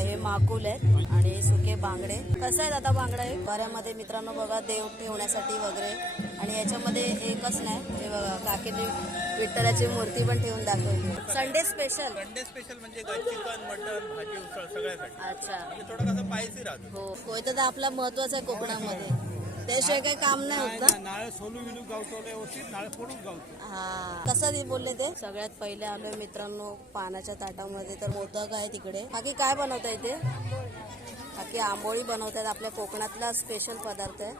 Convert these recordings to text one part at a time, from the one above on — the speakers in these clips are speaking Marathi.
हे माकुल आहेत आणि सुके बांगडे. कसं आहेत आता बांगडा? आहे बऱ्यामध्ये मित्रांनो बघा देव ठेवण्यासाठी वगैरे. आणि याच्यामध्ये एकच नाही हे बघा काकीने विठ्ठलाची मूर्ती पण ठेवून दाखवली. संडे स्पेशल संडे स्पेशल म्हणजे चिकन मटन भाजी उसळ सगळ्यासाठी. अच्छा. म्हणजे थोडं कसं पायसी राहतो. हो. कोयता तर आपला महत्त्वाचा आहे कोकणामध्ये. त्याशिवाय काही काम नाही होत ना. नाळे सोलू विलू गावतो व्यवस्थित नाळे फोडून गावतो. हा. कसं ते बोलले ते? सगळ्यात पहिले आलोय मित्रांनो पानाच्या ताटामध्ये तर मोदक आहे तिकडे. बाकी काय बनवता इथे? बाकी आंबोळी बनवतात आपल्या कोकणातला स्पेशल पदार्थ आहे.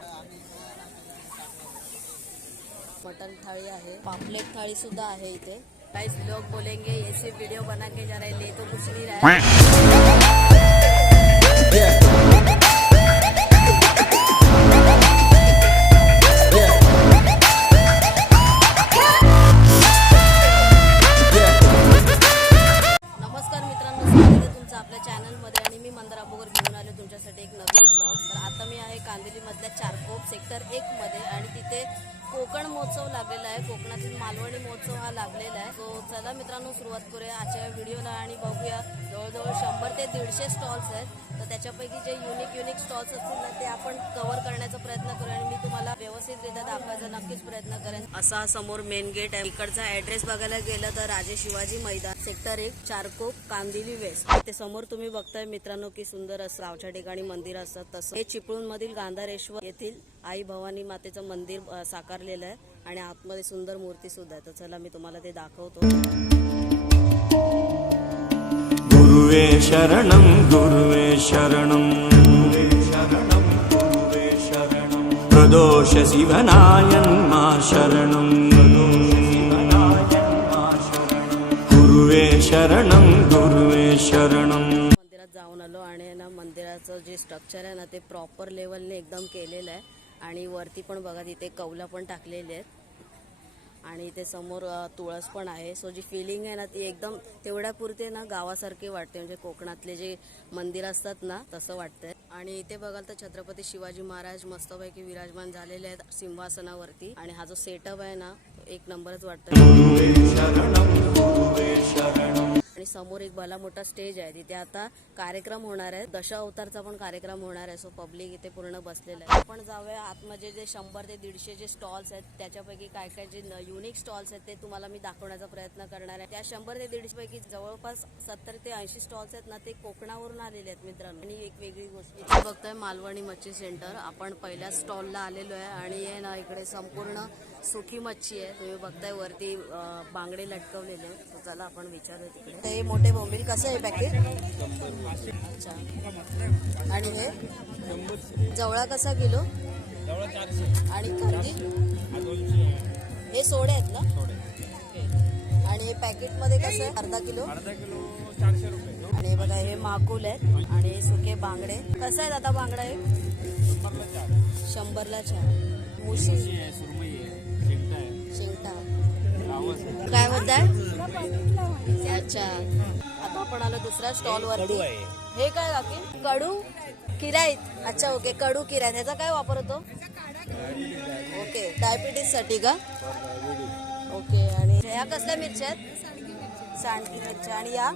मटन थाळी आहे. पापलेट थाळी सुद्धा आहे इथे. काही लोग बोलेंगे सिर्फ वीडियो बना के जा रहे ले तो कुछ नहीं रहा झालेला आहे. सो चला मित्रांनो सुरुवात करूया आजच्या व्हिडिओला आणि बघूया जवळजवळ शंभर ते दीडशे स्टॉल्स आहेत. तर त्याच्यापैकी जे युनिक युनिक स्टॉल्स असतील ना ते आपण कव्हर करण्याचा प्रयत्न करूया आणि मी तुम्हाला व्यवस्थितरित्या दाखवायचा नक्कीच प्रयत्न करेन. असा समोर मेन गेट आहे. इकडचा ऍड्रेस बघायला गेलं तर राजे शिवाजी मैदान सेक्टर एक चारकोप कांदिली वेस्ट ते समोर तुम्ही बघताय मित्रांनो की सुंदर असं गावच्या ठिकाणी मंदिर असतात तसं. हे चिपळूण मधील गांधारेश्वर येथील आई भवानी मातेचं मंदिर साकारलेलं आहे. आणि आतमध्ये सुंदर मूर्ती सुद्धा आहे. तर चला मी तुम्हाला ते दाखवतो. गुरुवे शरणं गुरुवे शरणं. गुरुवे शरणं गुरुवे शरणं प्रदोष प्रदोष शिवनायन्मा शरणं. गुरुवे शरणं गुरुवे शरणं. मंदिरात जाऊन आलो आणि ना मंदिराचं जे स्ट्रक्चर आहे ना ते प्रॉपर लेवलने एकदम केलेलं आहे. आणि वरती पण बघा तिथे कौला पण टाकलेले आहेत. आणि इथे समोर तुळस पण आहे. सो जी फिलिंग आहे ना ती एकदम तेवढ्या पुरते ना गावासारखी वाटते. म्हणजे कोकणातले जे मंदिर असतात ना तसं वाटतंय. आणि इथे बघाल तर छत्रपती शिवाजी महाराज मस्तपैकी विराजमान झालेले आहेत सिंहासनावरती. आणि हा जो सेटअप आहे ना एक नंबरच वाटतो आणि समोर एक भला मोठा स्टेज आहे. तिथे आता कार्यक्रम होणार आहे. दशावतारचा पण कार्यक्रम होणार आहे. सो पब्लिक इथे पूर्ण बसलेलं आहे. आपण जाऊया आतमध्ये जे शंभर ते दीडशे जे स्टॉल्स आहेत त्याच्यापैकी काय काय जे युनिक स्टॉल्स आहेत ते तुम्हाला मी दाखवण्याचा प्रयत्न करणार आहे. त्या शंभर ते दीडशे पैकी जवळपास सत्तर ते ऐंशी स्टॉल्स आहेत ना ते कोकणावरून आलेले आहेत मित्रांनो. आणि एक वेगळी गोष्ट इथे बघतोय मालवणी मच्छी सेंटर आपण पहिल्या स्टॉलला आलेलो आहे. आणि हे ना इकडे संपूर्ण सुकी मच्छी आहे. तुम्ही बघताय वरती बांगडे लटकवलेले. त्याला चला आपण विचारू तिकडे. हे मोठे बोंबील कसं आहे पॅकेट? अच्छा. आणि हे? जवळा कसा किलो? आणि कर्दी हे सोडे आहेत ना? आणि हे पॅकेटमध्ये कसं आहे? अर्धा किलो? अर्धा किलो चारशे रुपये आणि बघा हे माकुल आहेत आणि सुके बांगडे. कसं आहेत आता बांगडा? हे शंभरला चार शंभरला चार. मुशी. काय बोलताय? अच्छा. आता आपण आलो दुसऱ्या स्टॉल वरती हे काय काकी? कडू किराईत. अच्छा ओके कडू किराईत. ह्याचा काय वापर होतो? ओके डायबिटीससाठी का? ओके आणि ह्या कसल्या मिरच्या आहेत? सांडकी मिरच्या. आणि या?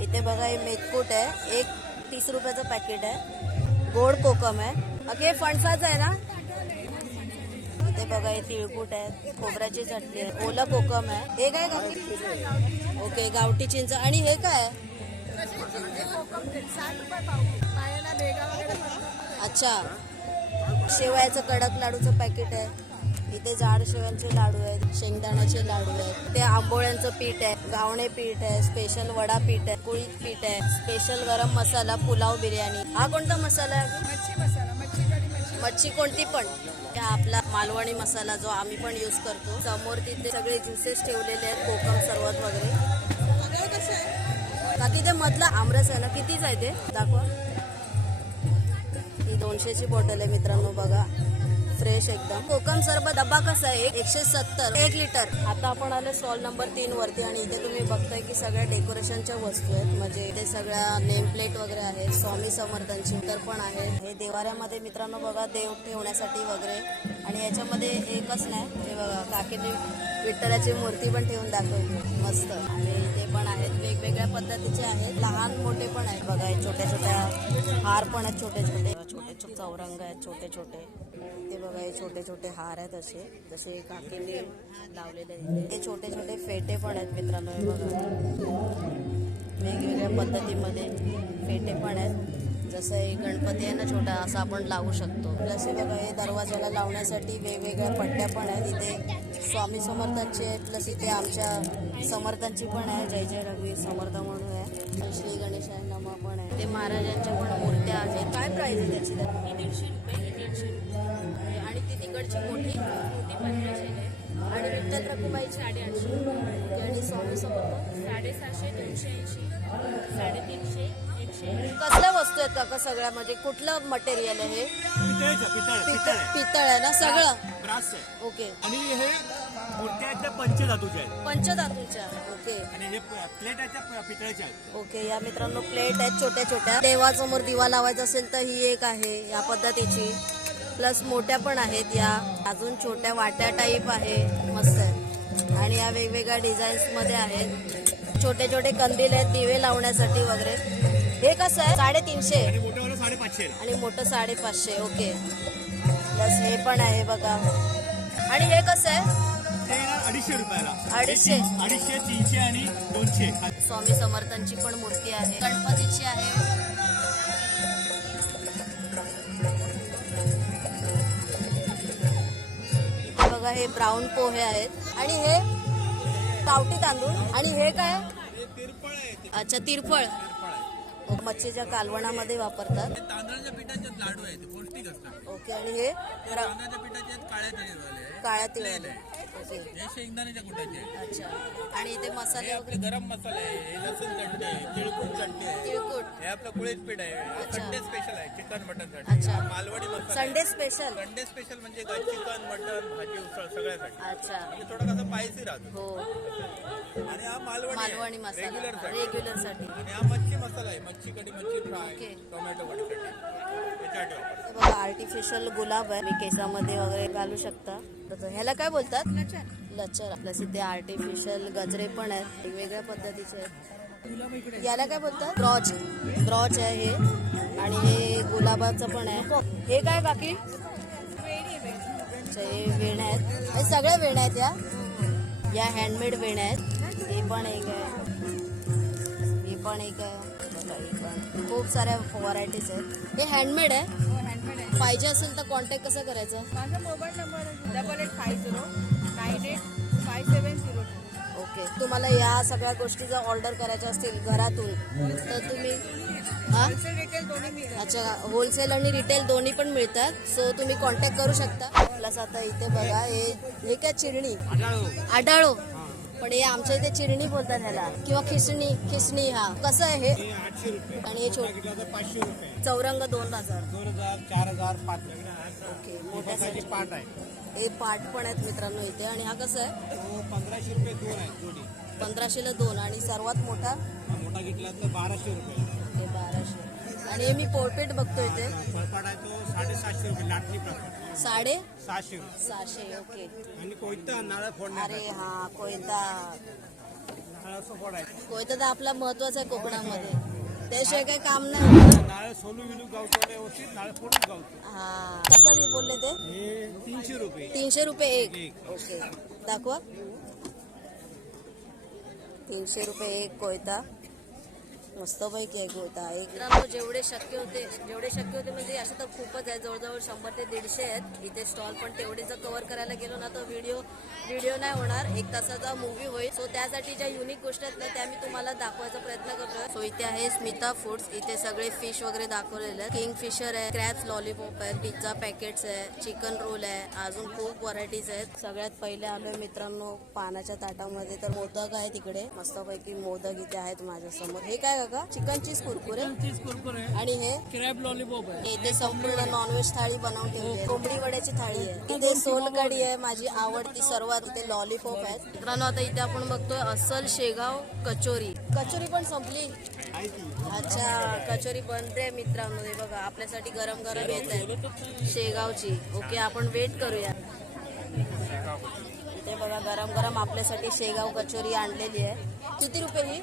इथे बघा हे मेथकूट आहे. एक तीस रुपयाचं पॅकेट आहे. गोड कोकम आहे. ओके हे फणसाचं आहे ना? इथे बघा हे तिळकूट आहे खोबऱ्याची चटणी आहे ओला कोकम आहे. हे काय ओके गावठी चिंच. आणि हे काय अच्छा. शेवयाचं कडक लाडूचं पॅकेट आहे. इथे जाड शेवयांचे लाडू आहेत शेंगदाण्याचे लाडू आहेत. ते आंबोळ्यांचं पीठ आहे गावणे पीठ आहे स्पेशल वडा पीठ आहे कुळीत पीठ आहे स्पेशल गरम मसाला पुलाव बिर्याणी. हा कोणता मसाला आहे? मच्छी कोणती पण? त्या आपला मालवणी मसाला जो आम्ही पण यूज करतो. समोर तिथे सगळे ज्युसेस ठेवलेले आहेत कोकम सरबत वगैरे. बाकी ते मधला आमरस आहे ना कितीच आहे ते? दाखवा. ही दोनशेची बॉटल आहे मित्रांनो बघा. फ्रेश एकदम. कोकम सर्ब डब्बा कसा आहे? एकशे सत्तर एक लिटर आता आपण आलो स्टॉल नंबर तीन वरती आणि इथे तुम्ही बघताय की सगळ्या डेकोरेशनच्या वस्तू आहेत. म्हणजे इथे सगळ्या नेम प्लेट वगैरे आहेत. स्वामी समर्थांची तर पण आहे. हे देवाऱ्यामध्ये मित्रांनो बघा देव ठेवण्यासाठी वगैरे. आणि याच्यामध्ये एकच नाही हे बघा काकीने विठ्ठलाची मूर्ती पण ठेवून दाखवली. मस्त. आणि ते पण आहेत. वेगवेगळ्या पद्धतीचे आहेत. लहान मोठे पण आहेत. बघा छोट्या छोट्या हार पण आहेत छोटे छोटे चौरंग आहेत छोटे छोटे. ते बघा हे छोटे छोटे हार आहेत असे. जसे काकीने लावलेले आहेत. हे छोटे छोटे फेटे पण आहेत मित्रांनो हे बघा. वेगवेगळ्या पद्धतीमध्ये फेटे पण आहेत. जसं हे गणपती आहे ना छोटा असा आपण लावू शकतो. प्लस हे बघा हे दरवाजाला लावण्यासाठी वेगवेगळ्या पट्ट्या पण आहेत. इथे स्वामी समर्थांची आहेत प्लस इथे आमच्या समर्थांची पण आहे. जय जय रघुवीर समर्थ म्हणून आहे. श्री गणेशाय नमा पण आहे. ते महाराजांच्या पण मूर्त्या आहेत. काय प्राइस आहे त्याची? दीडशे रुपये ही दीडशे रुपये आणि ती तिकडची मोठी मोठी पंधराशे आहे. आणि विठ्ठल रखुमाईची साडेआठशे. रुपये आणि स्वामी समर्थ साडेसहाशे दोनशे ऐंशी साडेतीनशे कसल्या वस्तू आहेत काका सगळ्या? म्हणजे कुठलं मटेरियल आहे हे? पितळेचं पितळ पितळ पितळ. आहे पितळ आहे ना सगळं? ब्रास आहे. ओके. आणि हे मूर्त्या आहेत त्या पंचधातूच्या आहेत. पंचधातूच्या ओके. आणि हे प्लेट आहेत त्या पितळेच्या आहेत. ओके या मित्रांनो प्लेट आहेत छोट्या छोट्या. देवासमोर दिवा लावायचा असेल तर ही एक आहे या पद्धतीची. प्लस मोठ्या पण आहेत या. अजून छोट्या वाट्या टाईप आहे. मस्त आहे. आणि या वेगवेगळ्या डिझाईन्समध्ये आहेत. छोटे छोटे कंदील आहेत दिवे लावण्यासाठी वगैरे. हे कसं आहे? साडेतीनशे. आणि मोठेवाला साडेपाचशे आणि मोठं साडेपाचशे ओके. प्लस हे पण आहे बघा. आणि हे कसं आहे? अडीचशे रुपयाला. अडीचशे? अडीचशे तीनशे आणि दोनशे. स्वामी समर्थांची पण मूर्ती आहे. गणपतीची आहे. बघा हे ब्राऊन पोहे आहेत. आणि हे गावठी तांदूळ. आणि हे काय? अच्छा तिरफळ मच्छीच्या कालवणामध्ये वापरतात. हे तांदळाच्या पिठाचे लाडू आहेत पौष्टिक असतात. ओके आणि हे ते रा- तांदळाच्या पिठाचे आहेत काळ्या तळीवाले काळ्या तिळ ओके. हे शेंगदाण्याच्या कुटाचे अच्छा. आणि इथे हे मसाले आपले वगैरे? गरम मसाले आहे हे लसूण चटणी आहे तिळकुट चटणी आहे. तिळकुट. हे आपलं कुळीत पीठ आहे अच्छा. संडे स्पेशल आहे चिकन मटन अच्छा. Malvani masala Sunday special Sunday special म्हणजे काय चिकन मटन भाजी उसळ सगळ्यासाठी. अच्छा. म्हणजे थोडा कसं पायसी राहतो. हो. आणि हा मालवणी मालवणी मसाला. रेग्युलरसाठी. रेग्युलरसाठी. आणि हा मच्छी मसाला आहे मच्छी कढी मच्छी फ्राय ओके. टोमॅटो याच्यासाठी हे बघा आर्टिफिशियल गुलाब आहे. मी केसामध्ये वगैरे घालू शकता. तर ह्याला काय बोलतात? लचर. प्लस इथे आर्टिफिशियल गजरे पण आहेत. वेगवेगळ्या पद्धतीचे आहेत. याला काय बोलतात? ब्रॉच ब्रॉच आहे हे. आणि हे गुलाबाचं पण आहे. हे काय बाकी? अच्छा, हे वेण्या आहेत. हे सगळ्या वेण्या आहेत या? या हँडमेड वेण्या आहेत. हे पण एक आहे. ही पण एक आहे. पण खूप साऱ्या व्हरायटीज आहेत. हे हँडमेड आहे? पाहिजे असेल तर कॉन्टॅक्ट कसं करायचं? माझा mobile number double eight five zero nine eight five seven zero two okay तुम्हाला या सगळ्या गोष्टी जर ऑर्डर करायच्या असतील घरातून तर तुम्ही हा? होलसेल रिटेल दोन्ही मिळेल अच्छा होलसेल आणि रिटेल दोन्ही पण मिळतात सो तुम्ही कॉन्टॅक्ट करू शकता. प्लस आता इथे बघा हे हे काय चिरणी? आढाळो. पण हे आमच्या इथे चिरणी बोलतात ह्याला. किंवा खिसणी खिसणी हा. कसं आहे हे? आठशे रुपये आणि हे छोट पाचशे रुपये चौरंग दोन हजार. दोन हजार चार हजार पाच ओके मोठ्यासाठी मोठ्यासाठी पाट आहे. हे पाट पण आहेत मित्रांनो इथे. आणि हा कसं आहे? तो पंधराशे रुपये दोन आहे जोडी. पंधराशेला दोन. आणि सर्वात मोठा? हा मोठा घेतला तर बाराशे रुपये. हे बाराशे. आणि मी पोळपेट बघतो इथे. फळपाट आहे तो साडेसातशे रुपये लाटणी प्रकार. साडे? सहाशे रुपये. सहाशे ओके. आणि कोयता नारळ फोडण्यात अरे हा कोयता. नारळाचं फोड आहे कोयता तर आपला महत्त्वाचा आहे कोकणामध्ये. त्याशिवाय काही काम नाही. नारळ सोलू विलू गावतो व्यवस्थित नारळ फोडून गावतो. हा कसं ते बोलले ते? हे तीनशे रुपये. तीनशे रुपये एक. एक. ओके. दाखवा. तीनशे रुपये एक कोयता. मस्तपैकी एक होता एक जेवढे शक्य होते जेवढे शक्य होते म्हणजे असं तर खूपच आहे. जवळजवळ शंभर ते दीडशे आहेत. इथे स्टॉल पण तेवढे जर कव्हर करायला गेलो ना तर व्हिडिओ व्हिडिओ नाही होणार. एक तासाचा मूवी होईल. सो त्यासाठी ज्या युनिक गोष्टी आहेत ना त्या मी तुम्हाला दाखवायचा प्रयत्न करतोय. सो इथे आहे स्मिता फूड्स इथे सगळे फिश वगैरे दाखवलेले आहेत. किंग फिशर आहे क्रॅब्स लॉलीपॉप आहे पिझ्झा पॅकेट्स आहे चिकन रोल आहे. अजून खूप व्हरायटीज आहेत. सगळ्यात पहिले आलोय मित्रांनो पाण्याच्या ताटामध्ये. तर मोदक आहे तिकडे. मस्तपैकी मोदक इथे आहेत माझ्यासमोर. हे काय काका chicken cheese Kurkure. Cheese Kurkure. आणि हे? क्रॅब लॉलीपॉप आहे. इथे संपूर्ण नॉनव्हेज थाळी बनवून ठेवली आहे. कोंबडी वड्याची थाळी आहे. इथे सोलकडी आहे माझी आवडती सर्वात. इथे लॉलीपॉप आहेत मित्रांनो आता इथे आपण बघतोय अस्सल शेगाव कचोरी. कचोरी पण संपली. आहे अच्छा कचोरी बनते मित्रांनो. हे बघा आपल्यासाठी गरम गरम येत आहे. शेगावची. ओके आपण वेट करूया. इथे बघा गरम गरम आपल्यासाठी शेगाव कचोरी आणलेली आहे. किती रुपये ही?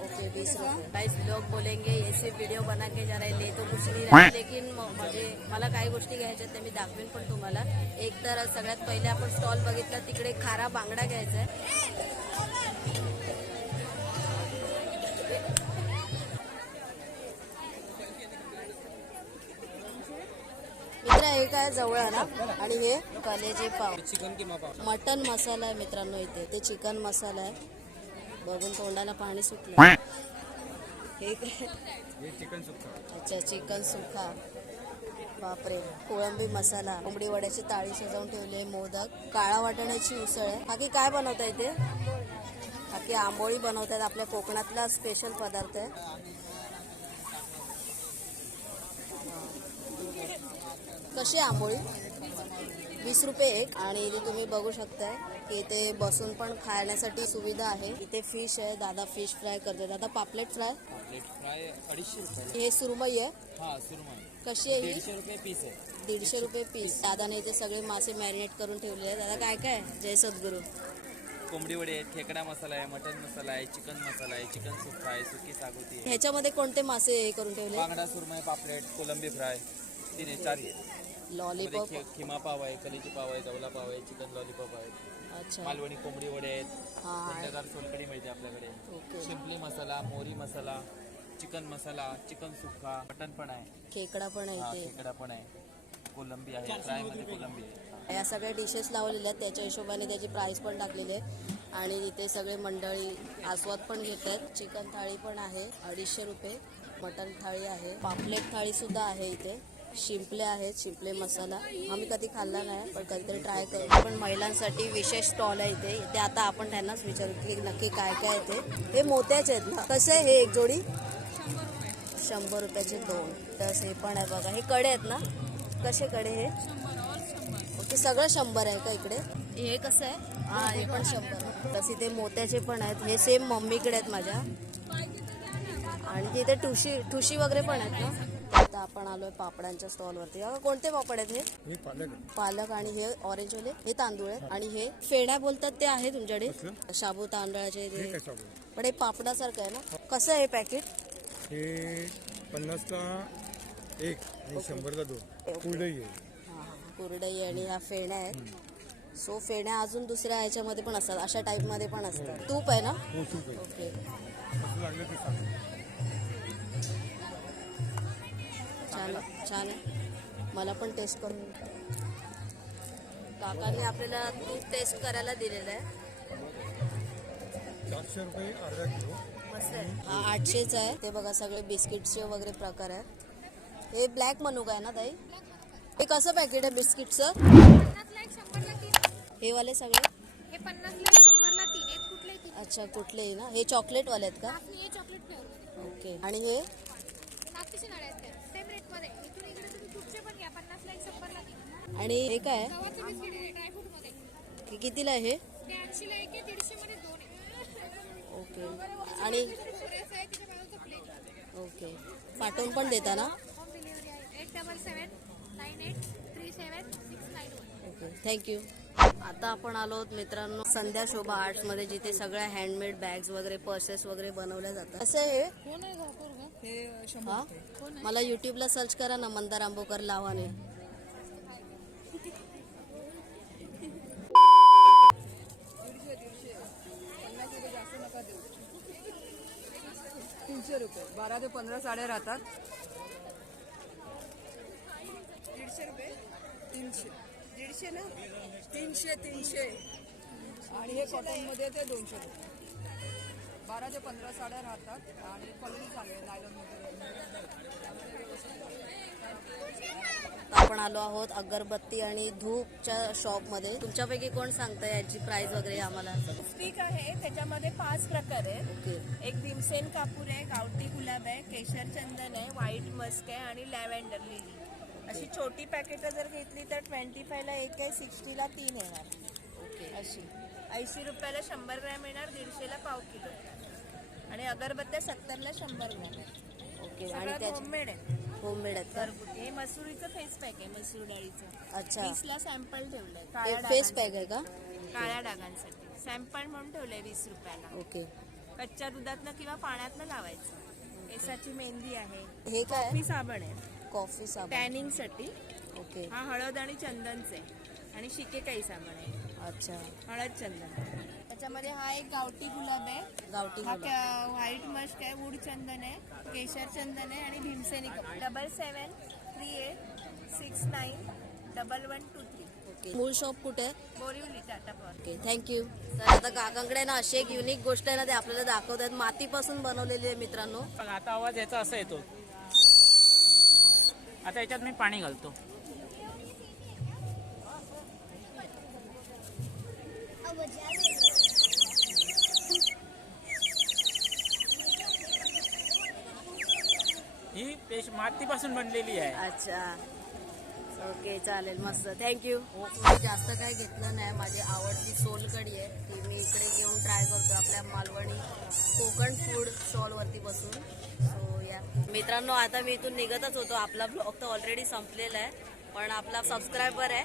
ओके बीस रुपये. गाइस लोग बोलेंगे ये सिर्फ वीडियो बना के जा रहे ले तो कुछ नहीं रहा लेकिन म्हणजे मला काही गोष्टी घ्यायच्या आहेत, ते मी दाखवेन पण तुम्हाला. एक तर सगळ्यात पहिले आपण स्टॉल बघितला तिकडे खारा बांगडा घ्यायचा आहे. मित्र आहे काय जवळ आहे ना? आणि हे कलेजे पाव. चिकन किमा पाव मटन मसाला आहे मित्रांनो इथे. ते चिकन मसाला आहे. बघून तोंडाला पाणी सुटलं. हे काय? चिकन सुखा अच्छा चिकन सुखा. बापरे कोळंबी मसाला. कोंबडी वड्याची ताळी सजवून ठेवली मोदक. काळा वाटण्याची उसळ आहे. बाकी काय बनवता येते बाकी आंबोळी बनवतात आपल्या कोकणातला स्पेशल पदार्थ आहे. कशी आहे आंबोळी? वीस रुपये एक. आणि इथे तुम्ही बघू शकताय की इथे बसून पण खाण्यासाठी सुविधा आहे. इथे फिश आहे. दादा फिश फ्राय करते दादा पापलेट फ्राय प्लेट फ्राय अडीचशे रुपये. हे सुरमई आहे? हा सुरमई. कशी आहे ही? दीडशे रुपये पीस आहे. दीडशे रुपये पीस दादाने इथे सगळे मासे मॅरिनेट करून ठेवले आहे दादा काय काय? आहे? जय सद्गुरू. कोंबडी वडे आहे खेकडा मसाला आहे मटन मसाला आहे चिकन मसाला आहे चिकन सुक्का आहे सुकी सागोती आहे. ह्याच्यामध्ये कोणते मासे हे करून ठेवले बांगडा सुरमई पापलेट कोलंबी फ्राय तीन आहे. चार आहे मध्ये लॉलीपॉप खि- खिमा पाव आहे कलेजी पाव आहे गवला पाव आहे चिकन लॉलीपॉप आहे. अच्छा. मालवणी कोंबडी वडे आहेत. हा संध्याकाळ सोलकडी मिळते आपल्याकडे. ओके. शिंपली मसाला मोरी मसाला चिकन मसाला चिकन सुक्का मटन पण आहे. खेकडा पण हा आहे खेकडा पण आहे. कोलंबी आहे फ्रायमध्ये कोलंबी आहे. या सगळ्या डिशेस लावलेल्या आहेत त्याच्या हिशोबाने त्याची प्राइस पण टाकलेली आहे. आणि इथे सगळे मंडळी आस्वाद पण घेत आहेत. चिकन थाळी पण आहे अडीचशे रुपये. मटन थाळी आहे. पापलेट थाळी सुद्धा आहे इथे. शिंपले आहेत शिंपले मसाला. आम्ही कधी खाल्ला नाही पण कधीतरी ट्राय करू. पण महिलांसाठी विशेष स्टॉल आहे इथे. इथे आता आपण त्यांनाच विचारू की नक्की काय काय आहे ते. हे मोत्याचे आहेत ना. कसे हे एक जोडी? शंभर रुपयाचे दोन. तस हे पण आहे बघा. हे कडे आहेत ना? कसे कडे हे? ओके सगळं शंभर आहे का इकडे? हे कसं आहे? हा हे पण शंभर. तसे ते मोत्याचे पण आहेत. हे सेम मम्मीकडे आहेत माझ्या. आणि तिथे ठुशी ठुशी वगैरे पण आहेत ना? आता आपण आलोय पापडांच्या स्टॉलवरती अगं, कोणते पापड आहेत हे? हे पालक. पालक आणि हे ऑरेंज वाले. हे तांदूळ आहेत आणि हे फेड्या बोलतात ते आहे तुमच्याकडे? शाबू तांदळाचे ते. पण हे पापडासारखं आहे ना? कसं आहे पॅकेट हे पन्नासला एक आणि शंभरला दोन. कुलही आहे. कुरडई आणि ह्या फेण्या आहेत. सो फेण्या अजून दुसऱ्या ह्याच्यामध्ये पण असतात. अशा टाईपमध्ये पण असतात. तूप आहे ना? हो सूप आहे. ओके. कसं लागलं ते सांग. छान आहे. मला पण टेस्ट करून काकांनी आपल्याला तूप टेस्ट करायला दिलेलं आहे. चारशे रुपये अर्धा किलो. मस्त आहे. हा आठशेच आहे. ते बघा सगळे बिस्किटचे वगैरे प्रकार आहेत. हे ब्लॅक मनुका आहे ना ताई? हे कसं पॅकेट आहे बिस्किटचं? हे वाले सगळे? हे पन्नासला एक शंभरला तीन आहेत कुठले तीन अच्छा कुठलेही ना? हे चॉकलेटवाले आहेत का? आणि हे चॉकलेट फ्लेवर ओके आणि हे? नागपूरचे नाळे आहेत सेम रेटमध्ये इथून इकडे तुम्ही कुठचे पण घ्या पन्नासला एक शंभरला तीन आणि हे काय? हे कितीला आहे हे? ओके. आणि ओके. पाठवून पण देता ना? ओके. थँक्यू आता आपण आलो आहोत मित्रांनो संध्या शोभा आर्ट्समध्ये जिथे सगळ्या हँडमेड बॅग्स वगैरे पर्सेस वगैरे बनवल्या जातात. हे? हा? मला युट्यूबला सर्च करा ना मंदार आंबोकर लावाने. तीनशे रुपये. बारा ते पंधरा साड्या राहतात. दीडशे रुपये? तीनशे. दीडशे ना? तीनशे तीनशे. आणि हे कॉटनमध्ये ते दोनशे रुपये. बारा ते पंधरा साड्या राहतात. आणि क्वालिटी चांगली आहे नायलॉनमध्ये आपण आलो आहोत अगरबत्ती आणि धूपच्या शॉपमध्ये. तुमच्यापैकी कोण सांगताय याची प्राइस वगैरे आम्हाला? स्टिक आहे त्याच्यामध्ये पाच प्रकार ओके. एक भीमसेन कापूर आहे गावठी गुलाब आहे केशर चंदन आहे व्हाईट मस्क आहे आणि लॅव्हेंडर लिली अशी छोटी पॅकेट जर घेतली तर ट्वेंटी फायला एक आहे सिक्स्टीला तीन येणार. ओके. अशी. ऐंशी रुपयाला शंभर ग्रॅम येणार दीडशेला पाव किलो. आणि अगरबत्त्या सत्तरला शंभर ग्रॅम. ओके. आणि होममेड आहे. होममेड आहेत का घरगुती हे मसुरीचं फेस पॅक आहे मसूर डाळीचं. अच्छा. वीसला सॅम्पल ठेवलंय काळ्या फेस डागांसाठी. पॅक आहे का? काळ्या डागांसाठी. सॅम्पल म्हणून ठेवलंय वीस रुपयाला. ओके. कच्च्या दुधातनं किंवा पाण्यातनं लावायचं. केसाची मेहंदी आहे. हे काय? मी साबण आहे. कॉफी साबण. टॅनिंगसाठी ओके. हा हळद आणि चंदनचे. आहे. आणि शिकेकाई साबण आहे. अच्छा. हळद चंदन. त्याच्यामध्ये हा एक गावठी गुलाब आहे. गावठी हा गुलाब. व्हाईट मस्क आहे वूड चंदन आहे केशर चंदन आहे आणि Bhimseni double seven three eight six nine double one two three okay मूळ शॉप कुठे? आहे Borivali Tata power. Okay thank you तर आता काकांकडे ना अशी एक युनिक गोष्ट आहे ना ते आपल्याला दाखवत आहेत मातीपासून बनवलेली आहे मित्रांनो. आता आवाज याचा असा येतो. आता याच्यात मी पाणी घालतो. ही पेश मातीपासून बनलेली आहे. अच्छा. ओके चालेल मस्त. थँक्यू मी जास्त काय घेतलं नाही. माझी आवडती सोलकडी आहे. ती मी इकडे घेऊन ट्राय करतो आपल्या मालवणी कोकण फूड स्टॉलवरती बसून. सो या मित्रांनो आता मी इथून निघतच होतो. आपला ब्लॉग तर ऑलरेडी संपलेला आहे पण आपला सबस्क्रायबर आहे.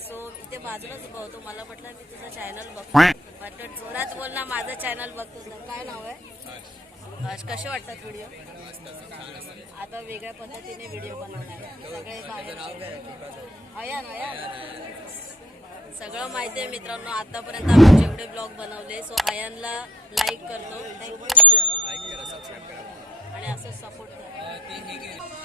सो इथे बाजूलाच उभा होतो. मला म्हटलं मी तुझं चॅनल बघतो. म्हटलं जोरात बोल ना माझं चॅनल बघतो. काय नाव आहे? कसे वाटतात व्हिडिओ आता वेगळ्या पद्धतीने व्हिडिओ बनवणार सगळे अयान सगळं माहिती आहे मित्रांनो आतापर्यंत आपण जेवढे ब्लॉग बनवले सो अयानला लाईक करतो. आणि असं सपोर्ट करतो